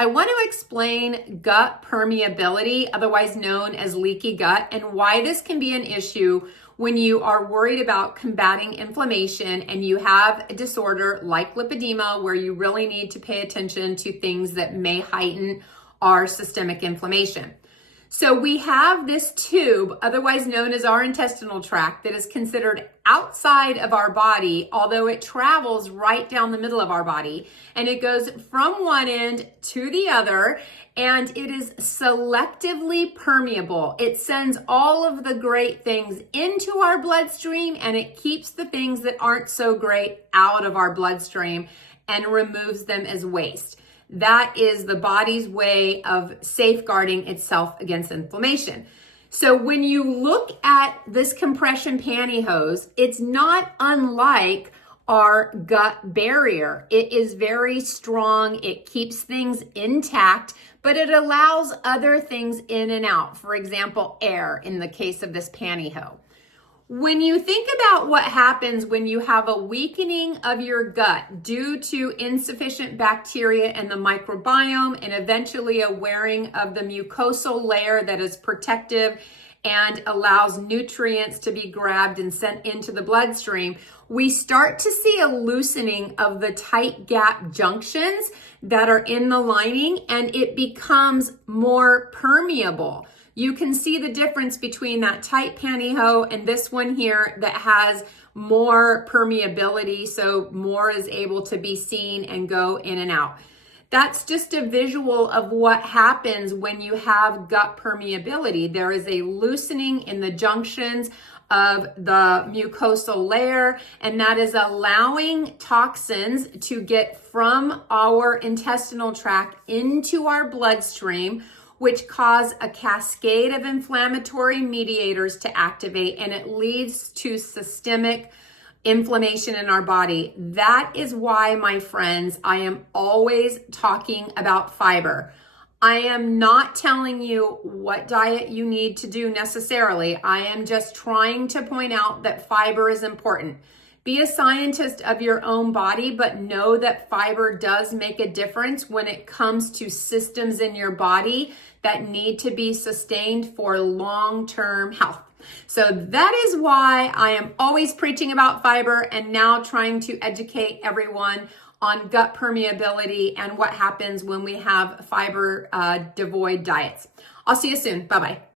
I want to explain gut permeability, otherwise known as leaky gut, and why this can be an issue when you are worried about combating inflammation and you have a disorder like lipedema where you really need to pay attention to things that may heighten our systemic inflammation. So we have this tube, otherwise known as our intestinal tract, that is considered outside of our body, although it travels right down the middle of our body, and it goes from one end to the other, and it is selectively permeable. It sends all of the great things into our bloodstream, and it keeps the things that aren't so great out of our bloodstream and removes them as waste. That is the body's way of safeguarding itself against inflammation. So when you look at this compression pantyhose, it's not unlike our gut barrier. It is very strong. It keeps things intact, but it allows other things in and out. For example, air in the case of this pantyhose. When you think about what happens when you have a weakening of your gut due to insufficient bacteria in the microbiome and eventually a wearing of the mucosal layer that is protective and allows nutrients to be grabbed and sent into the bloodstream, we start to see a loosening of the tight gap junctions that are in the lining, and it becomes more permeable. You can see the difference between that tight pantyhose and this one here that has more permeability, so more is able to be seen and go in and out. That's just a visual of what happens when you have gut permeability. There is a loosening in the junctions of the mucosal layer, and that is allowing toxins to get from our intestinal tract into our bloodstream, which cause a cascade of inflammatory mediators to activate, and it leads to systemic inflammation in our body. That is why, my friends, I am always talking about fiber. I am not telling you what diet you need to do necessarily. I am just trying to point out that fiber is important. Be a scientist of your own body, but know that fiber does make a difference when it comes to systems in your body that need to be sustained for long-term health. So that is why I am always preaching about fiber and now trying to educate everyone on gut permeability and what happens when we have fiber devoid diets. I'll see you soon. Bye-bye.